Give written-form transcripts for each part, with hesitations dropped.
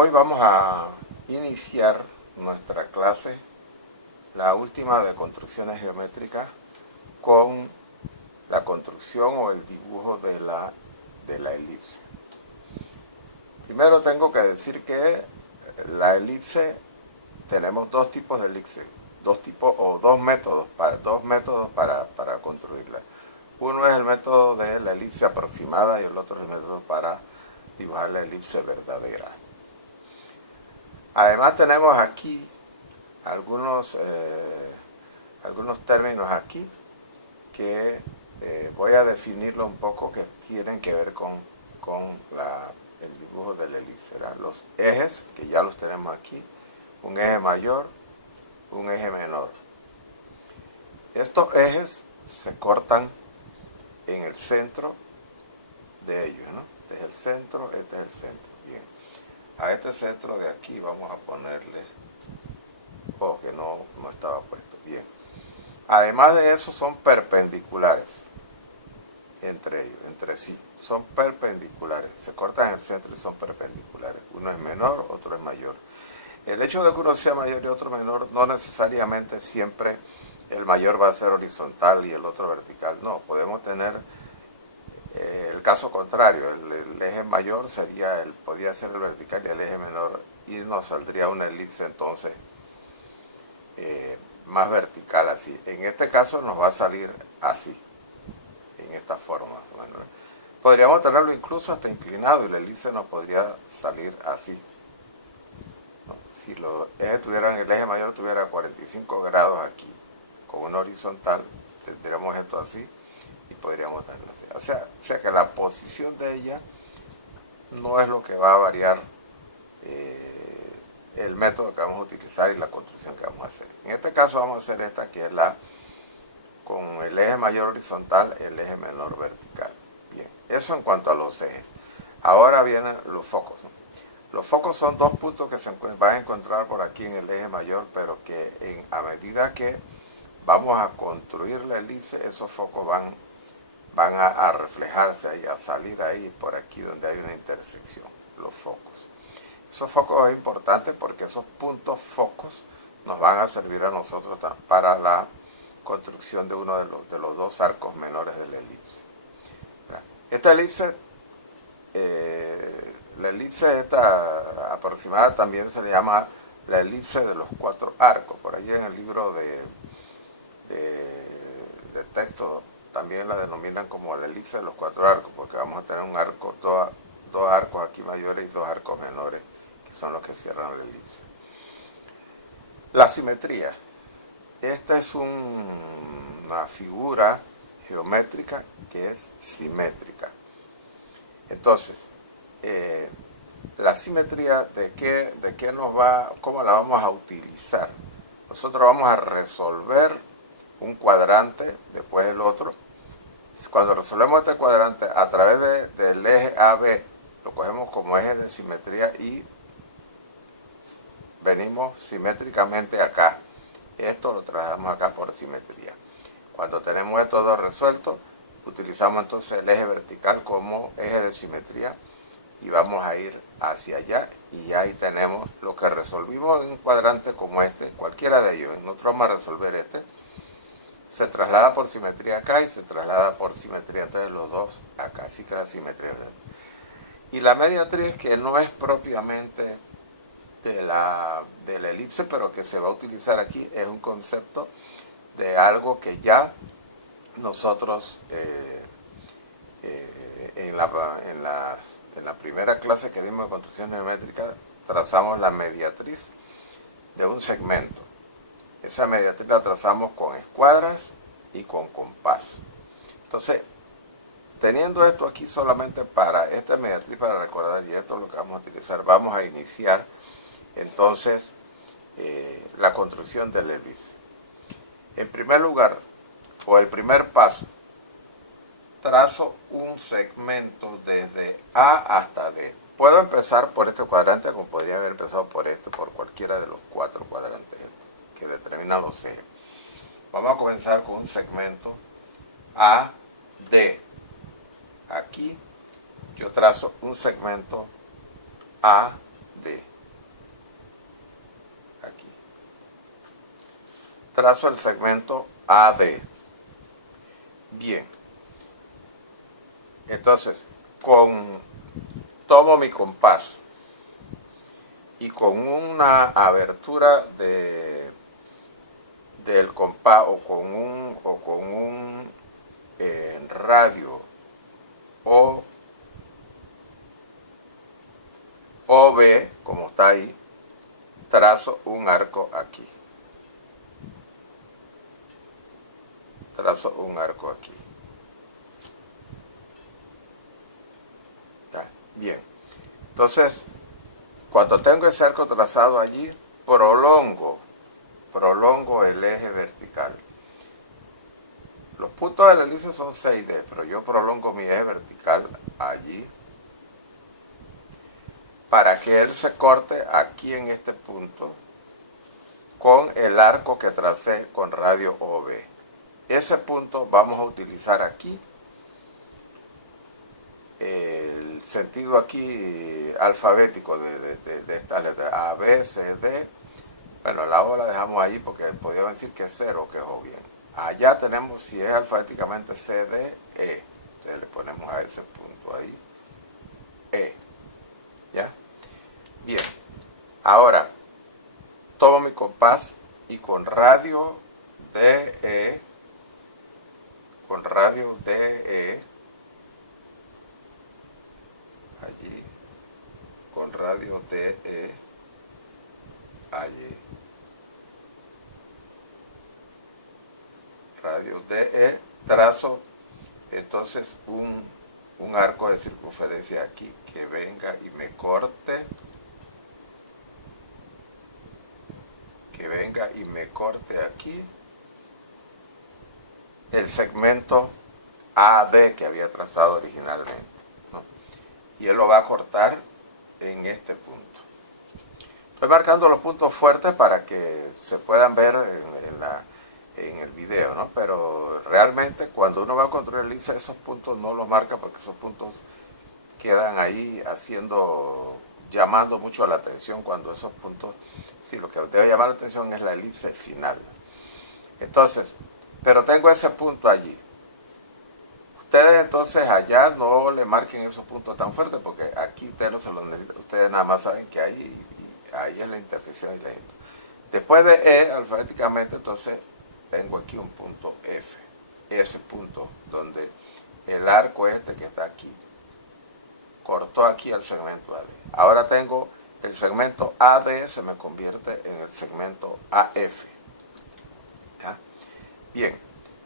Hoy vamos a iniciar nuestra clase, la última de construcciones geométricas, con la construcción o el dibujo de la elipse. Primero tengo que decir que la elipse, tenemos dos tipos de elipse, dos métodos para construirla. Uno es el método de la elipse aproximada y el otro es el método para dibujar la elipse verdadera. Además tenemos aquí algunos términos aquí que voy a definirlo un poco, que tienen que ver con el dibujo de la elipse. Los ejes, que ya los tenemos aquí, un eje mayor, un eje menor. Estos ejes se cortan en el centro de ellos, ¿no? Este es el centro, este es el centro. Bien. A este centro de aquí vamos a ponerle, que no estaba puesto. Bien. Además de eso, son perpendiculares entre ellos, entre sí. Son perpendiculares. Se cortan en el centro y son perpendiculares. Uno es menor, otro es mayor. El hecho de que uno sea mayor y otro menor, no necesariamente siempre el mayor va a ser horizontal y el otro vertical. No, podemos tener el caso contrario. El eje mayor podría ser el vertical y el eje menor, y nos saldría una elipse entonces más vertical así. En este caso nos va a salir así, en esta forma más o menos. Podríamos tenerlo incluso hasta inclinado y la elipse nos podría salir así. Si los ejes el eje mayor tuviera 45 grados aquí, con una horizontal, tendríamos esto así y podríamos tenerlo así. O sea que la posición de ella no es lo que va a variar el método que vamos a utilizar y la construcción que vamos a hacer. En este caso vamos a hacer esta, que es con el eje mayor horizontal, el eje menor vertical. Bien, eso en cuanto a los ejes. Ahora vienen los focos, ¿no? Los focos son dos puntos que se van a encontrar por aquí en el eje mayor, pero que a medida que vamos a construir la elipse, esos focos van a reflejarse ahí, a salir ahí, por aquí donde hay una intersección, los focos. Esos focos es importante porque esos puntos focos nos van a servir a nosotros para la construcción de uno de los dos arcos menores de la elipse. Esta elipse, la elipse esta aproximada también se le llama la elipse de los cuatro arcos. Por allí en el libro de texto también la denominan como la elipse de los cuatro arcos, porque vamos a tener un arco, dos arcos aquí mayores y dos arcos menores, que son los que cierran la elipse. La simetría. Esta es una figura geométrica que es simétrica. Entonces, la simetría, ¿de qué nos va? ¿Cómo la vamos a utilizar? Nosotros vamos a resolver un cuadrante, después el otro. Cuando resolvemos este cuadrante a través del eje AB, lo cogemos como eje de simetría y venimos simétricamente acá. Esto lo trasladamos acá por simetría. Cuando tenemos estos dos resueltos, utilizamos entonces el eje vertical como eje de simetría y vamos a ir hacia allá, y ahí tenemos lo que resolvimos en un cuadrante como este, cualquiera de ellos. Nosotros vamos a resolver este. Se traslada por simetría acá y se traslada por simetría entonces los dos acá, así que la simetría. Y la mediatriz, que no es propiamente de la elipse, pero que se va a utilizar aquí, es un concepto de algo que ya nosotros en la primera clase que dimos de construcción geométrica trazamos la mediatriz de un segmento. Esa mediatriz la trazamos con escuadras y con compás. Entonces, teniendo esto aquí solamente para esta mediatriz, para recordar, y esto es lo que vamos a utilizar, vamos a iniciar entonces la construcción del elipse. En primer lugar, o el primer paso, trazo un segmento desde A hasta D. Puedo empezar por este cuadrante, como podría haber empezado por cualquiera de los cuatro cuadrantes que determinan los ejes. Vamos a comenzar con un segmento AD. Aquí yo trazo un segmento AD. trazo el segmento AD. Bien, entonces tomo mi compás y con una abertura del compás o con un radio o OB, como está ahí, trazo un arco aquí. Trazo un arco aquí. Ya, bien. Entonces, cuando tengo ese arco trazado allí, prolongo el eje vertical. Los puntos de la elipse son 6D, pero yo prolongo mi eje vertical allí para que él se corte aquí en este punto con el arco que tracé con radio OB. Ese punto vamos a utilizar aquí el sentido aquí alfabético de esta letra A, B, C, D. Bueno, la O la dejamos ahí porque podríamos decir que es 0, que es O bien. Allá tenemos, si es alfabéticamente C, D, E. Entonces le ponemos a ese punto ahí E. ¿Ya? Bien. Ahora, tomo mi compás y con radio DE, allí, con radio DE, allí, radio DE, trazo entonces un arco de circunferencia aquí que venga y me corte, aquí el segmento AD que había trazado originalmente, ¿no? Y él lo va a cortar en este punto. Estoy marcando los puntos fuertes para que se puedan ver en el video, ¿no? Pero realmente cuando uno va a construir elipse, esos puntos no los marca porque esos puntos quedan ahí llamando mucho la atención cuando esos puntos, sí, lo que debe llamar la atención es la elipse final. Entonces, pero tengo ese punto allí. Ustedes entonces allá no le marquen esos puntos tan fuertes porque aquí ustedes no se los necesitan, ustedes nada más saben que ahí es la intersección y la esto. Después de E, alfabéticamente, entonces tengo aquí un punto F. Ese punto donde el arco este que está aquí cortó aquí el segmento AD. Ahora tengo el segmento AD, se me convierte en el segmento AF. ¿Ya? Bien,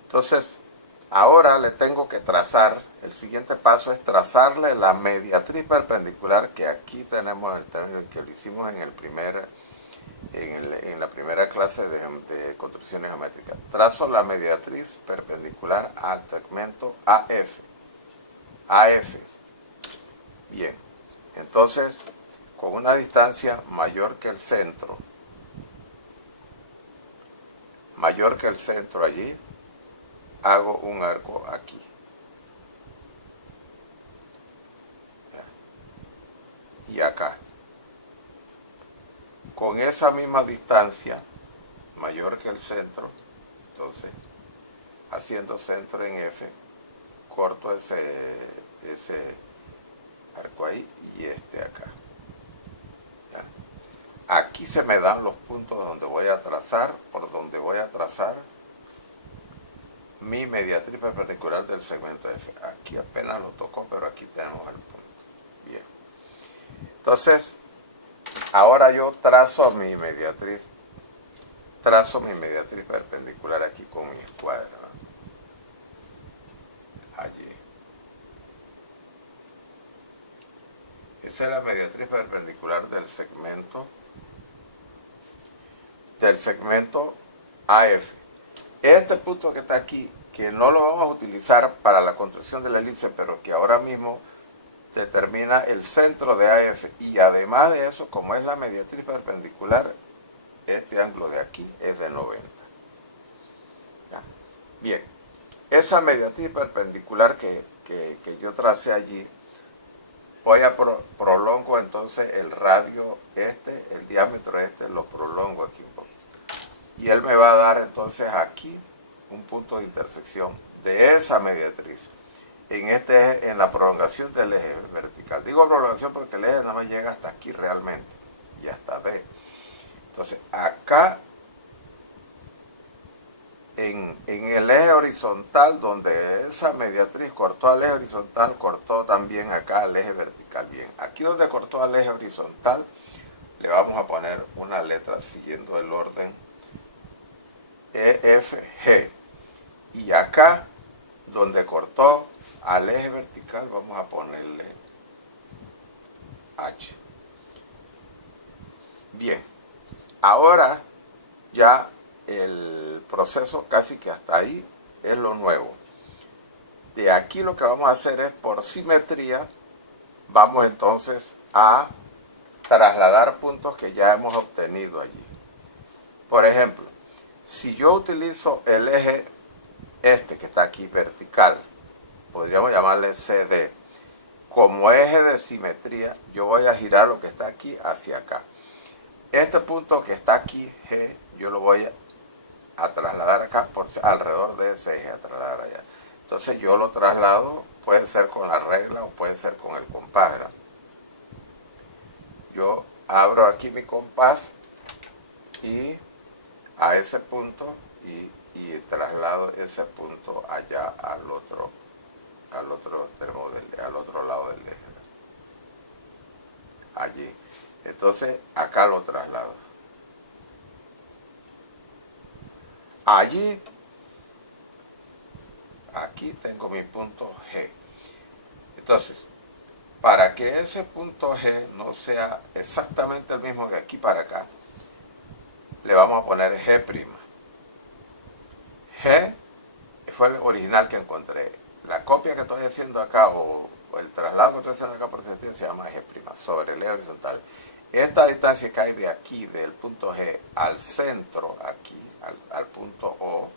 entonces ahora le tengo que trazar, el siguiente paso es trazarle la mediatriz perpendicular que aquí tenemos el término que lo hicimos en la primera clase de construcciones geométricas. Trazo la mediatriz perpendicular al segmento AF. Bien, entonces con una distancia mayor que el centro allí, hago un arco aquí. Y acá. Con esa misma distancia, mayor que el centro, entonces, haciendo centro en F, corto ese arco ahí y este acá. ¿Ya? Aquí se me dan los puntos donde voy a trazar, mi mediatriz perpendicular del segmento F. Aquí apenas lo tocó, pero aquí tenemos el punto. Bien. Entonces, ahora yo trazo mi mediatriz perpendicular aquí con mi escuadra, ¿no? Allí. Esa es la mediatriz perpendicular del segmento AF. Este punto que está aquí, que no lo vamos a utilizar para la construcción de la elipse, pero que ahora mismo determina el centro de AF, y además de eso, como es la mediatriz perpendicular, este ángulo de aquí es de 90. ¿Ya? Bien, esa mediatriz perpendicular que yo tracé allí, prolongo entonces el radio el diámetro lo prolongo aquí un poquito. y él me va a dar entonces aquí un punto de intersección de esa mediatriz en la prolongación del eje vertical. Digo prolongación porque el eje nada más llega hasta aquí realmente y hasta D. Entonces acá en el eje horizontal, donde esa mediatriz cortó al eje horizontal, cortó también acá al eje vertical. Bien, aquí donde cortó al eje horizontal le vamos a poner una letra siguiendo el orden E, F, G. Y acá donde cortó al eje vertical vamos a ponerle H. Bien, ahora ya el proceso casi que hasta ahí es lo nuevo. De aquí lo que vamos a hacer es, por simetría, vamos entonces a trasladar puntos que ya hemos obtenido allí. Por ejemplo, si yo utilizo el eje este que está aquí vertical, podríamos llamarle CD, como eje de simetría, yo voy a girar lo que está aquí hacia acá. Este punto que está aquí, G, yo lo voy a trasladar acá por alrededor de ese eje, a trasladar allá. Entonces yo lo traslado, puede ser con la regla o puede ser con el compás, ¿verdad? Yo abro aquí mi compás y a ese punto y traslado ese punto allá al otro extremo al otro lado del eje, allí. Entonces acá lo traslado. Allí, aquí tengo mi punto G. Entonces, para que ese punto G no sea exactamente el mismo de aquí para acá, le vamos a poner G'. G fue el original que encontré. La copia que estoy haciendo acá, o el traslado que estoy haciendo acá por sentido, se llama G', sobre el eje horizontal. Esta distancia que hay de aquí, del punto G al centro, aquí, al punto O,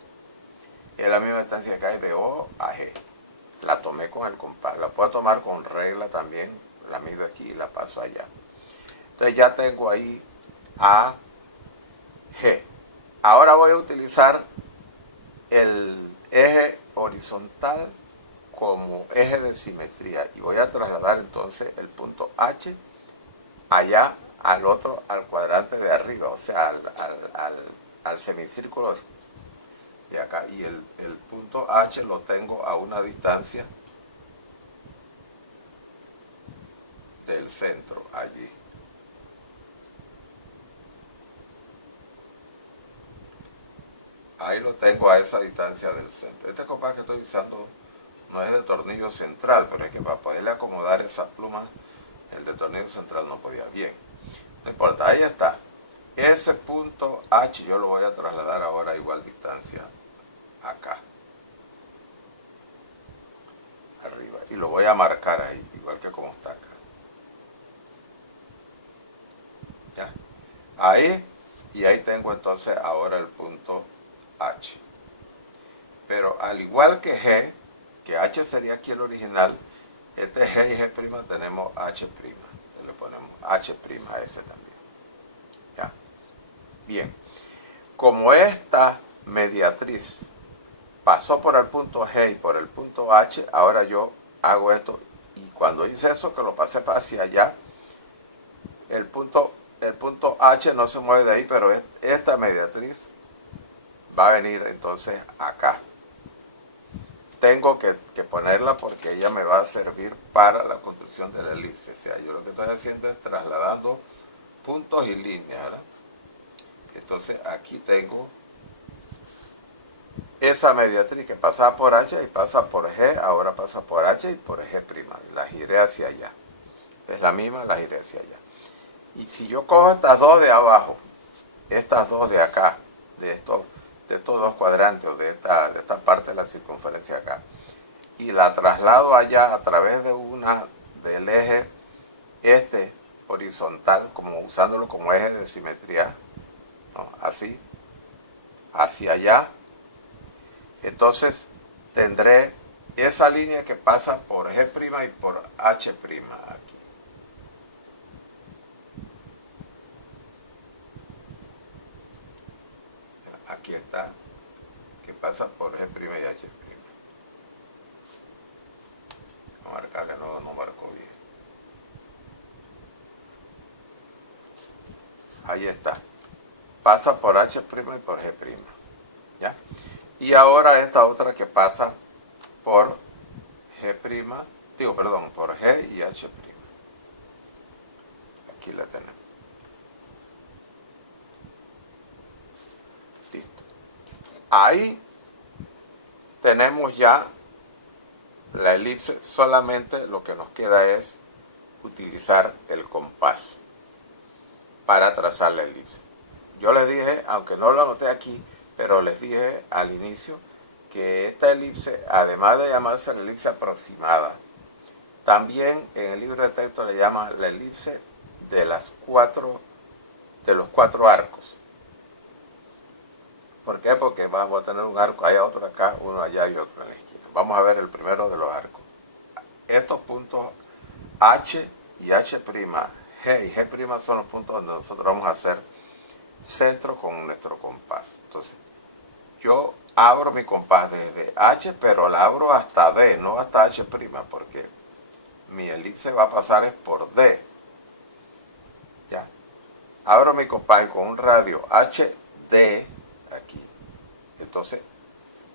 es la misma distancia que hay de O a G. La tomé con el compás. La puedo tomar con regla también. La mido aquí y la paso allá. Entonces ya tengo ahí A, G. Ahora voy a utilizar el eje horizontal como eje de simetría y voy a trasladar entonces el punto H allá al cuadrante de arriba, o sea, al semicírculo de acá, y el punto H lo tengo a una distancia del centro, allí. Ahí lo tengo a esa distancia del centro. Este compás que estoy usando no es de tornillo central, pero es que para poderle acomodar esa pluma, el de tornillo central no podía. Bien, no importa, ahí está. Ese punto H yo lo voy a trasladar ahora a igual distancia acá, arriba, y lo voy a marcar ahí, igual que como está acá. ¿Ya? Ahí, y ahí tengo entonces ahora el punto H. Pero al igual que G, que H sería aquí el original, este G y G' tenemos H'. Entonces le ponemos H' a ese también. ¿Ya? Bien. Como esta mediatriz pasó por el punto G y por el punto H, ahora yo hago esto, y cuando hice eso, que lo pasé hacia allá, el punto H no se mueve de ahí, pero esta mediatriz va a venir entonces acá. Tengo que ponerla porque ella me va a servir para la construcción de la elipse. O sea, yo lo que estoy haciendo es trasladando puntos y líneas, ¿verdad? Entonces aquí tengo esa mediatriz que pasa por H y pasa por G, ahora pasa por H y por G'. Y la giré hacia allá. Es la misma, la giré hacia allá. Y si yo cojo estas dos de abajo, estas dos de acá, de estos dos cuadrantes, o de esta parte de la circunferencia acá, y la traslado allá a través del eje este horizontal, como usándolo como eje de simetría, ¿no? Así, hacia allá, entonces tendré esa línea que pasa por G' y por H' aquí. aquí está, que pasa por G' y H'. Voy a marcar que no marcó bien. Ahí está. Pasa por H' y por G'. ¿Ya? Y ahora esta otra que pasa por G', por G y H'. Aquí la tenemos. Listo. Ahí tenemos ya la elipse, solamente lo que nos queda es utilizar el compás para trazar la elipse. Yo les dije, aunque no lo anoté aquí, pero les dije al inicio que esta elipse, además de llamarse la elipse aproximada, también en el libro de texto le llama la elipse de los cuatro arcos. ¿Por qué? Porque vamos a tener un arco, hay otro acá, uno allá y otro en la esquina. Vamos a ver el primero de los arcos. Estos puntos H y H', G y G' son los puntos donde nosotros vamos a hacer centro con nuestro compás. Entonces, yo abro mi compás desde H, pero la abro hasta D, no hasta H', porque mi elipse va a pasar por D. Ya. Abro mi compás con un radio HD aquí. Entonces,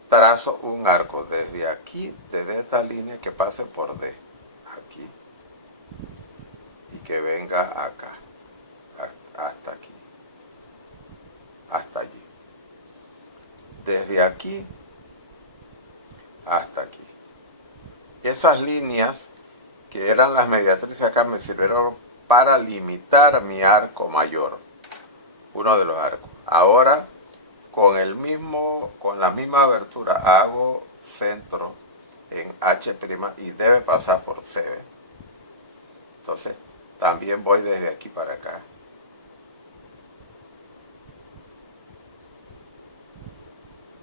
trazo un arco desde aquí, desde esta línea que pase por D. Aquí. Y que venga acá. Hasta aquí. Hasta allí. Desde aquí hasta aquí. Esas líneas que eran las mediatrices acá me sirvieron para limitar mi arco mayor, uno de los arcos. Ahora con la misma abertura hago centro en H' y debe pasar por C. Entonces también voy desde aquí para acá.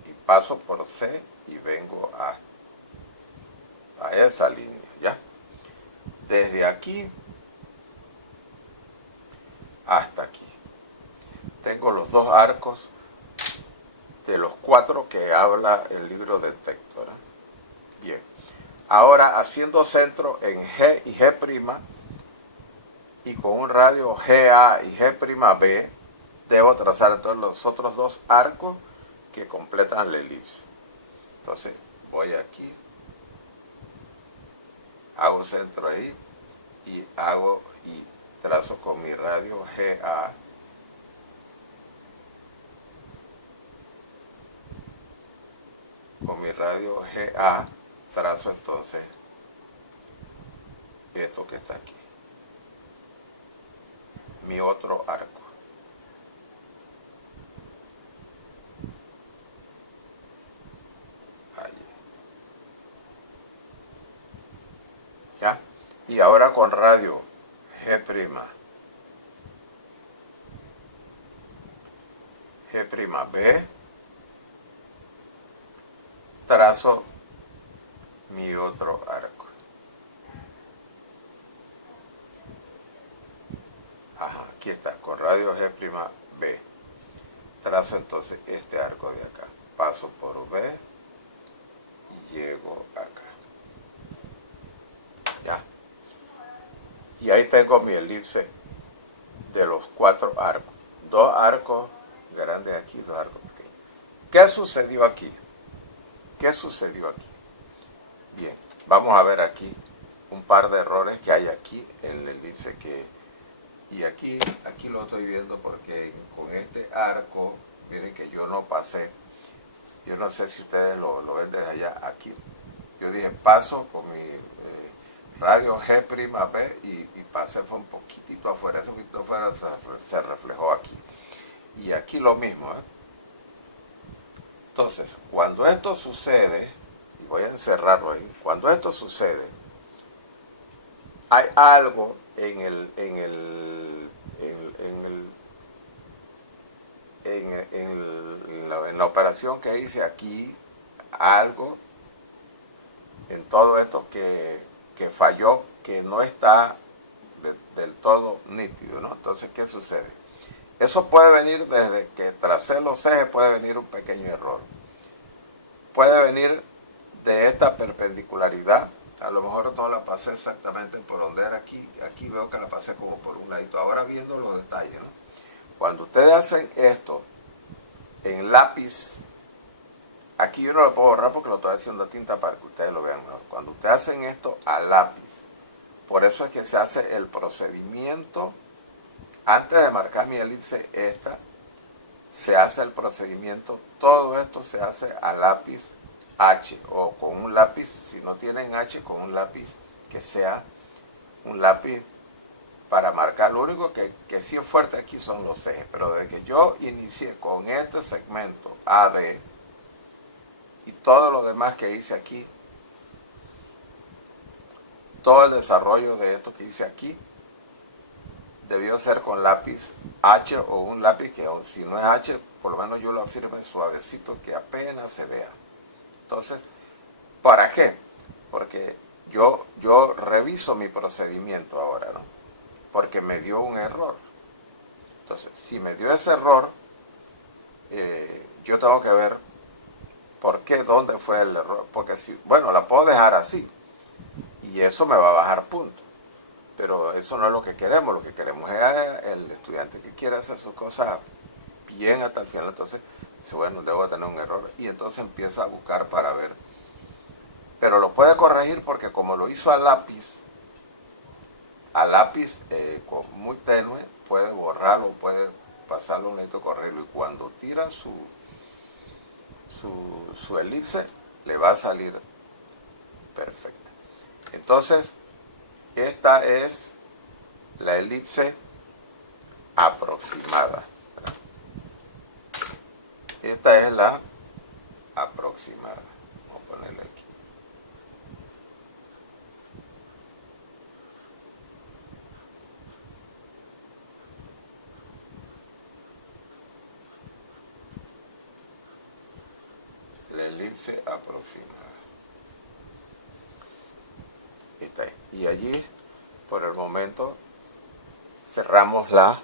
Y paso por C y vengo a esa línea, ¿ya? Desde aquí hasta aquí. Tengo los dos arcos de los 4 que habla el libro de texto, ¿no? Bien. Ahora, haciendo centro en G y G' y con un radio GA y G', debo trazar entonces los otros dos arcos que completan la elipse. Entonces, voy aquí, hago centro ahí y trazo con mi radio GA. Con mi radio GA trazo entonces esto que está aquí, mi otro arco. Allí. ¿Ya? Y ahora con radio G', G', trazo mi otro arco. Ajá, aquí está, con radio G', trazo entonces este arco de acá, paso por B y llego acá. ¿Ya? Y ahí tengo mi elipse de los 4 arcos. 2 arcos grandes aquí, 2 arcos pequeños. ¿Qué sucedió aquí? ¿Qué sucedió aquí? Bien, vamos a ver aquí un par de errores que hay aquí en el elipse y aquí lo estoy viendo porque con este arco, miren que yo no pasé, yo no sé si ustedes lo ven desde allá, aquí. Yo dije paso con mi radio G', y pasé fue un poquitito afuera, ese poquitito afuera se reflejó aquí. Y aquí lo mismo, ¿eh? Entonces, cuando esto sucede, y voy a encerrarlo ahí, cuando esto sucede, hay algo en la operación que hice aquí, algo en todo esto que falló, que no está del todo nítido, ¿no? Entonces, ¿qué sucede? Eso puede venir desde que tracé los ejes, puede venir un pequeño error. Puede venir de esta perpendicularidad. A lo mejor no la pasé exactamente por donde era aquí. Aquí veo que la pasé como por un ladito. Ahora viendo los detalles, ¿no? Cuando ustedes hacen esto en lápiz, aquí yo no lo puedo borrar porque lo estoy haciendo a tinta para que ustedes lo vean mejor. Cuando ustedes hacen esto a lápiz, por eso es que se hace el procedimiento. Antes de marcar mi elipse esta, se hace el procedimiento. Todo esto se hace a lápiz H o con un lápiz, si no tienen H, con un lápiz que sea un lápiz para marcar. Lo único que sí es fuerte aquí son los ejes, pero desde que yo inicié con este segmento AD y todo lo demás que hice aquí, todo el desarrollo de esto que hice aquí debió ser con lápiz H o un lápiz que, si no es H, por lo menos yo lo afirme suavecito, que apenas se vea. Entonces, ¿para qué? Porque yo reviso mi procedimiento ahora, ¿no? Porque me dio un error. Entonces, si me dio ese error, yo tengo que ver por qué, dónde fue el error. Porque si, bueno, la puedo dejar así y eso me va a bajar puntos. Pero eso no es lo que queremos. Lo que queremos es el estudiante que quiere hacer sus cosas bien hasta el final. Entonces dice, bueno, debo tener un error. Y entonces empieza a buscar para ver. Pero lo puede corregir porque como lo hizo a lápiz muy tenue, puede borrarlo, puede pasarlo un ladito, correrlo. Y cuando tira su elipse, le va a salir perfecta. Entonces, esta es la elipse aproximada. Esta es la aproximada. Vamos a ponerle aquí. La elipse aproximada. Esta es. Y allí, por el momento, cerramos la